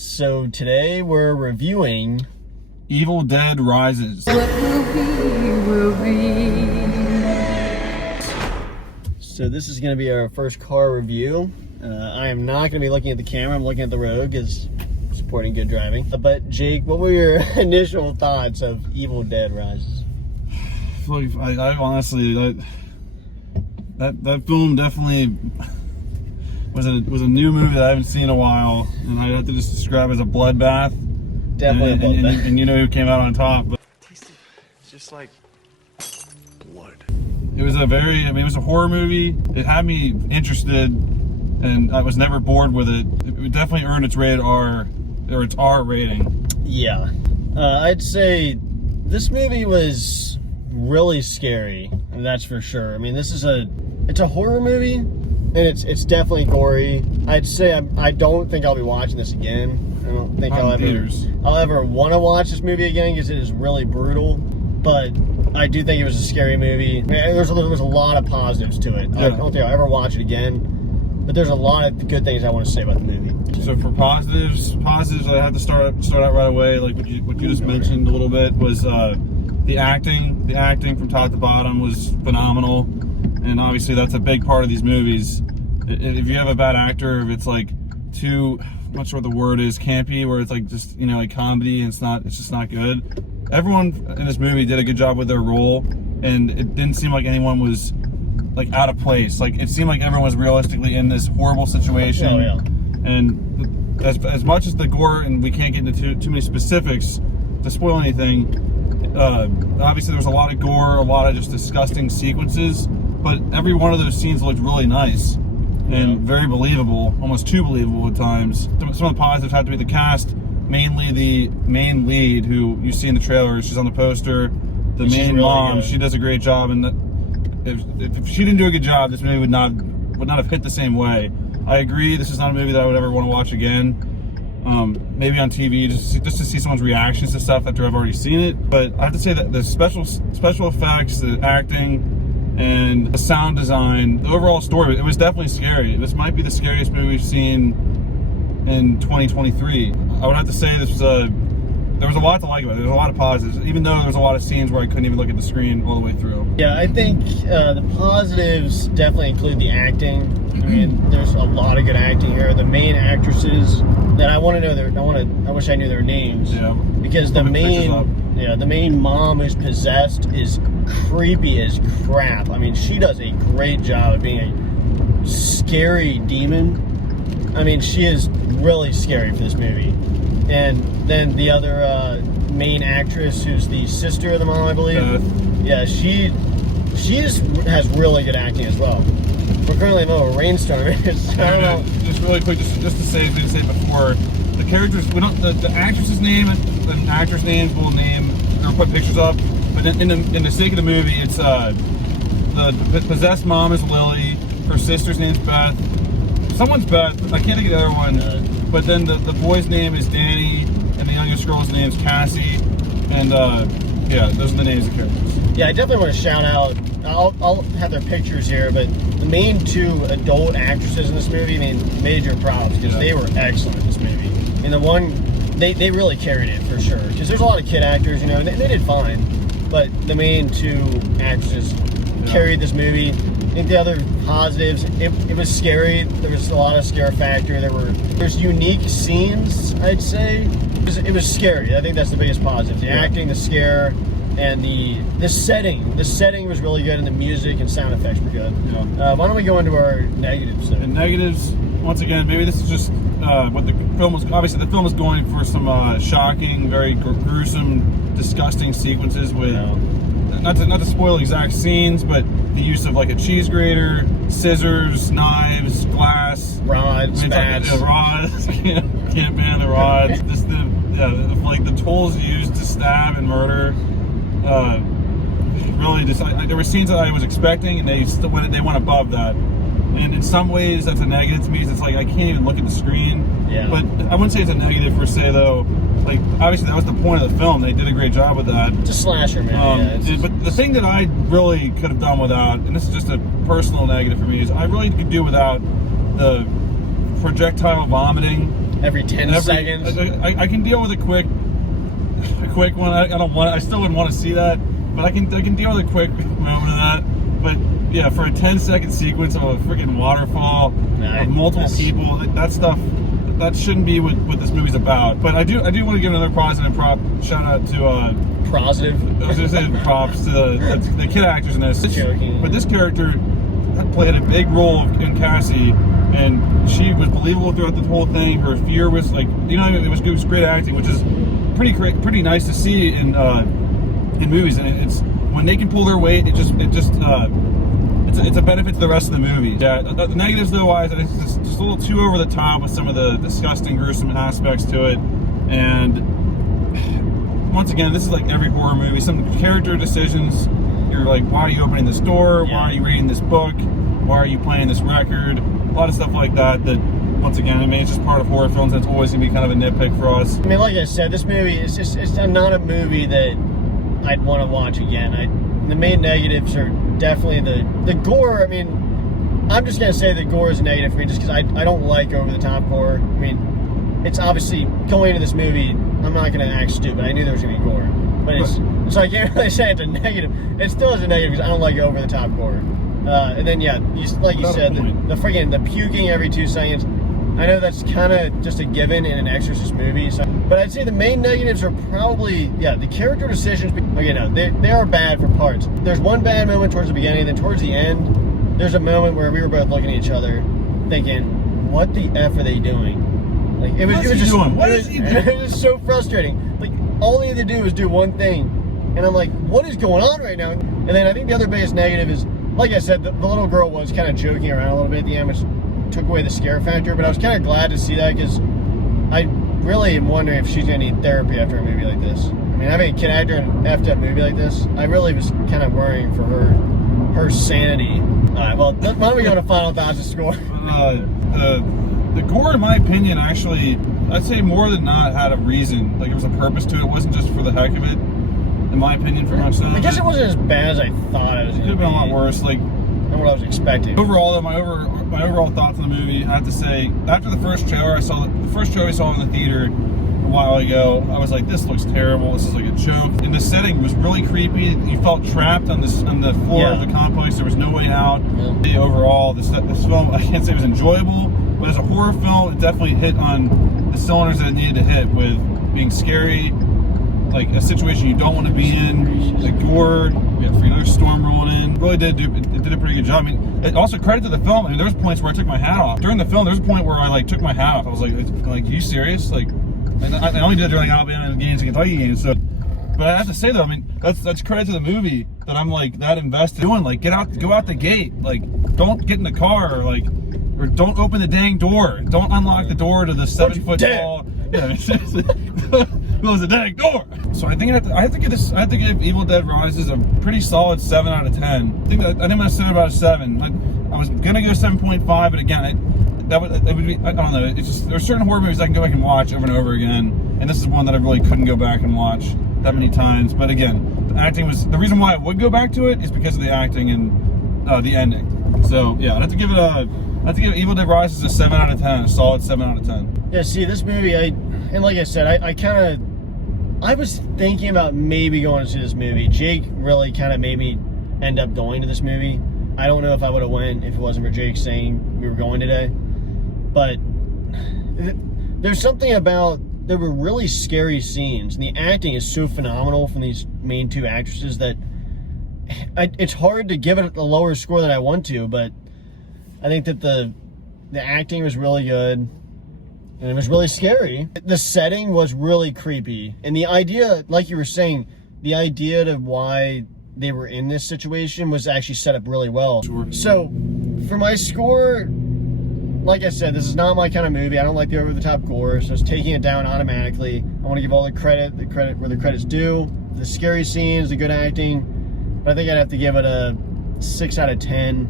So today we're reviewing Evil Dead Rises. So this is going to be our first car review. I am not going to be looking at the camera. I'm looking at the road because supporting good driving. But Jake, what were your initial thoughts of Evil Dead Rises? I honestly, that film definitely was a new movie that I haven't seen in a while, and I'd have to just describe it as a bloodbath. Definitely a bloodbath. And you know who came out on top. But It's just like blood. it was it was a horror movie. It had me interested, and I was never bored with it. It definitely earned its rated R, or its R rating. Yeah. I'd say this movie was really scary, and that's for sure. I mean, it's a horror movie, and it's definitely gory. I'd say I don't think I'll be watching this again. I don't think I'll ever want to watch this movie again because it is really brutal. But I do think it was a scary movie. There was a lot of positives to it. Yeah. I don't think I'll ever watch it again. But there's a lot of good things I want to say about the movie. So for positives, I have to start out right away. Like what you just mentioned a little bit was the acting. The acting from top to bottom was phenomenal, and obviously that's a big part of these movies. If you have a bad actor, if it's like too, I'm not sure what the word is, campy, where it's like just like comedy, and it's just not good. Everyone in this movie did a good job with their role, and it didn't seem like anyone was like out of place. Like it seemed like everyone was realistically in this horrible situation. Oh, yeah. And as much as the gore, and we can't get into too many specifics to spoil anything, obviously there was a lot of gore, a lot of just disgusting sequences, but every one of those scenes looked really nice and very believable, almost too believable at times. Some of the positives have to be the cast, mainly the main lead, who you see in the trailer. She's on the poster. The main mom, she does a great job, and if she didn't do a good job, this movie would not have hit the same way. I agree, this is not a movie that I would ever want to watch again. Maybe on TV, just to see someone's reactions to stuff after I've already seen it. But I have to say that the special effects, the acting, and the sound design, the overall story, it was definitely scary. This might be the scariest movie we've seen in 2023. I would have to say there was a lot to like about it. There's a lot of positives, even though there's a lot of scenes where I couldn't even look at the screen all the way through. Yeah, I think the positives definitely include the acting. I mean, there's a lot of good acting here. The main actresses that I want to know I wish I knew their names. Yeah. Because the main mom who's possessed is creepy as crap. I mean, she does a great job of being a scary demon. I mean, she is really scary for this movie. And then the other main actress, who's the sister of the mom, I believe. Yeah, she has really good acting as well. We're currently in a rainstorm. I don't know. Just really quick, just to say, as we said before, the characters, we don't, the actress's name, the actor's names we'll name, or put pictures up. But in the sake of the movie, it's the possessed mom is Lily. Her sister's name's Beth. Someone's Beth. I can't think of the other one. But then the boy's name is Danny, and the youngest girl's name's Cassie. And yeah, those are the names of characters. Yeah, I definitely want to shout out. I'll have their pictures here, but the main two adult actresses in this movie, I mean, major props, because they were excellent in this movie. And the one, they really carried it for sure. Because there's a lot of kid actors, and they did fine. But the main two actresses carried this movie. I think the other positives, it was scary. There was a lot of scare factor. There's unique scenes, I'd say. It was scary. I think that's the biggest positive. The acting, the scare, and the setting. The setting was really good, and the music and sound effects were good. Yeah. Why don't we go into our negatives? And negatives, once again, maybe this is just what the film was. Obviously, the film is going for some shocking, very gruesome, disgusting sequences with. Not to spoil exact scenes, but the use of like a cheese grater, scissors, knives, glass, rods, bats. Rods. Can't ban the rods. Just the tools used to stab and murder. Really, there were scenes that I was expecting, and they went above that. And in some ways, that's a negative to me. It's like I can't even look at the screen. Yeah. But I wouldn't say it's a negative per se, though. Like, obviously, that was the point of the film. They did a great job with that. It's a slasher, man. But the thing that I really could have done without, and this is just a personal negative for me, is I really could do without the projectile vomiting every 10 seconds. I can deal with a quick one. I don't want. I still wouldn't want to see that, but I can deal with a quick moment of that. But yeah, for a 10-second sequence of a freaking waterfall of multiple people, that stuff. That shouldn't be what this movie's about. But I do want to give another positive prop shout out to Positive. I was gonna say props to the kid actors in this. Joking. But this character played a big role in Cassie, and she was believable throughout the whole thing. Her fear was like, it was great acting, which is pretty nice to see in movies. And it's when they can pull their weight, it's a benefit to the rest of the movie. Yeah, the negatives though wise, it's just a little too over the top with some of the disgusting, gruesome aspects to it. And once again, this is like every horror movie. Some character decisions, you're like, why are you opening this door? Yeah. Why are you reading this book? Why are you playing this record? A lot of stuff like that. That once again, I mean, it's just part of horror films. That's always gonna be kind of a nitpick for us. I mean, like I said, this movie is it's not a movie that I'd want to watch again. The main negatives are definitely the gore. I mean, I'm just gonna say the gore is a negative for me, just because I don't like over the top gore. I mean, it's obviously going into this movie. I'm not gonna act stupid. I knew there was gonna be gore, but so I can't really say it's a negative. It still is a negative because I don't like over the top gore. And then yeah, like you said, the puking every 2 seconds. I know that's kind of just a given in an Exorcist movie, but I'd say the main negatives are probably, the character decisions. Okay, no, they are bad for parts. There's one bad moment towards the beginning, then towards the end, there's a moment where we were both looking at each other, thinking, "What the f are they doing?" Like it was just so frustrating. Like all they had to do was do one thing, and I'm like, "What is going on right now?" And then I think the other biggest negative is, like I said, the little girl was kind of joking around a little bit at the end, which took away the scare factor, but I was kind of glad to see that because I really am wondering if she's going to need therapy after a movie like this. I mean, having a kid actor in an effed up movie like this, I really was kind of worrying for her sanity. Alright, well, why don't we go to final thoughts and score? The gore, in my opinion, actually, I'd say more than not had a reason. Like, there was a purpose to it. It wasn't just for the heck of it, in my opinion, for much time. I guess it wasn't as bad as I thought it was going to be. It could have been a lot worse. Like, than what I was expecting. Overall, though, my overall thoughts on the movie, I have to say, after the first trailer I saw, the first trailer I saw in the theater a while ago, I was like, this looks terrible. This is like a joke. And the setting was really creepy. You felt trapped on the floor of the complex. There was no way out. Yeah. Overall, this film, I can't say it was enjoyable, but as a horror film, it definitely hit on the cylinders that it needed to hit, with being scary, like a situation you don't want to be in, the gore, for another storm rolling in. Really it did a pretty good job. I mean, it also credit to the film. I mean, there was points where I took my hat off. During the film, there was a point where I took my hat off. I was like, you serious? Like, and I only did it during Alabama games and Kentucky games. So, but I have to say though, I mean, that's credit to the movie that I'm like that invested in. Like, go out the gate. Like, don't get in the car, or don't open the dang door. Don't unlock the door to the 7-foot tall. Yeah, close the dang door. So I think I have to give Evil Dead Rises a pretty solid 7 out of 10. I think I'm gonna say about a 7. I was gonna go 7.5, but again, that would be, I don't know. It's just there's certain horror movies I can go back and watch over and over again, and this is one that I really couldn't go back and watch that many times. But again, the acting was the reason why I would go back to it is because of the acting and the ending. So yeah, I have to give Evil Dead Rises a 7 out of 10, a solid 7 out of 10. Yeah, see, this movie, and like I said, I was thinking about maybe going to see this movie. Jake really kind of made me end up going to this movie. I don't know if I would have went if it wasn't for Jake saying we were going today. But there's something about, there were really scary scenes, and the acting is so phenomenal from these main two actresses that it's hard to give it a lower score than I want to, but I think that the acting was really good. And it was really scary. The setting was really creepy. And the idea, like you were saying, the idea of why they were in this situation was actually set up really well. Sure. So, for my score, like I said, this is not my kind of movie. I don't like the over-the-top gore, so it's taking it down automatically. I want to give all the credit where the credit's due. The scary scenes, the good acting. But I think I'd have to give it a 6 out of 10.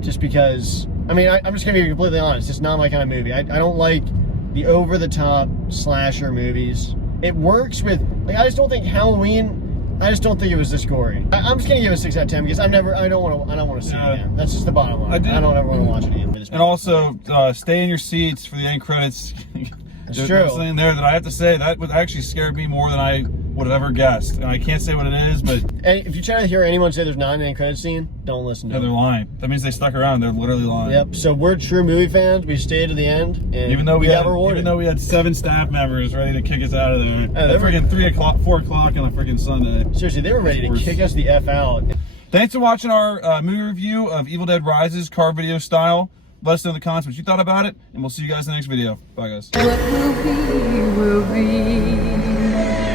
Just because... I mean, I'm just going to be completely honest. It's not my kind of movie. I don't like the over-the-top slasher movies. It works with... I just don't think Halloween... I just don't think it was this gory. I'm just going to give it a 6 out of 10 because I don't want to see it again. That's just the bottom line. I don't ever want to watch it again. this And movie. also, stay in your seats for the end credits. It's There's true. something there that I have to say that would actually scared me more than I would have ever guessed. And I can't say what it is, but And if you try to hear anyone say there's not an end credit scene, don't listen to yeah, they're them. lying. That means they stuck around. They're literally lying. Yep. So we're true movie fans. We stayed to the end, and Even though we got rewarded. even though we had 7 staff members ready to kick us out of there. they At were- freaking 3 o'clock, 4 o'clock on a freaking Sunday. Seriously, they were ready to Worse. kick us the F out. Thanks for watching our movie review of Evil Dead Rises, car video style. Let us know in the comments what you thought about it, and we'll see you guys in the next video. Bye, guys. What will be, will be.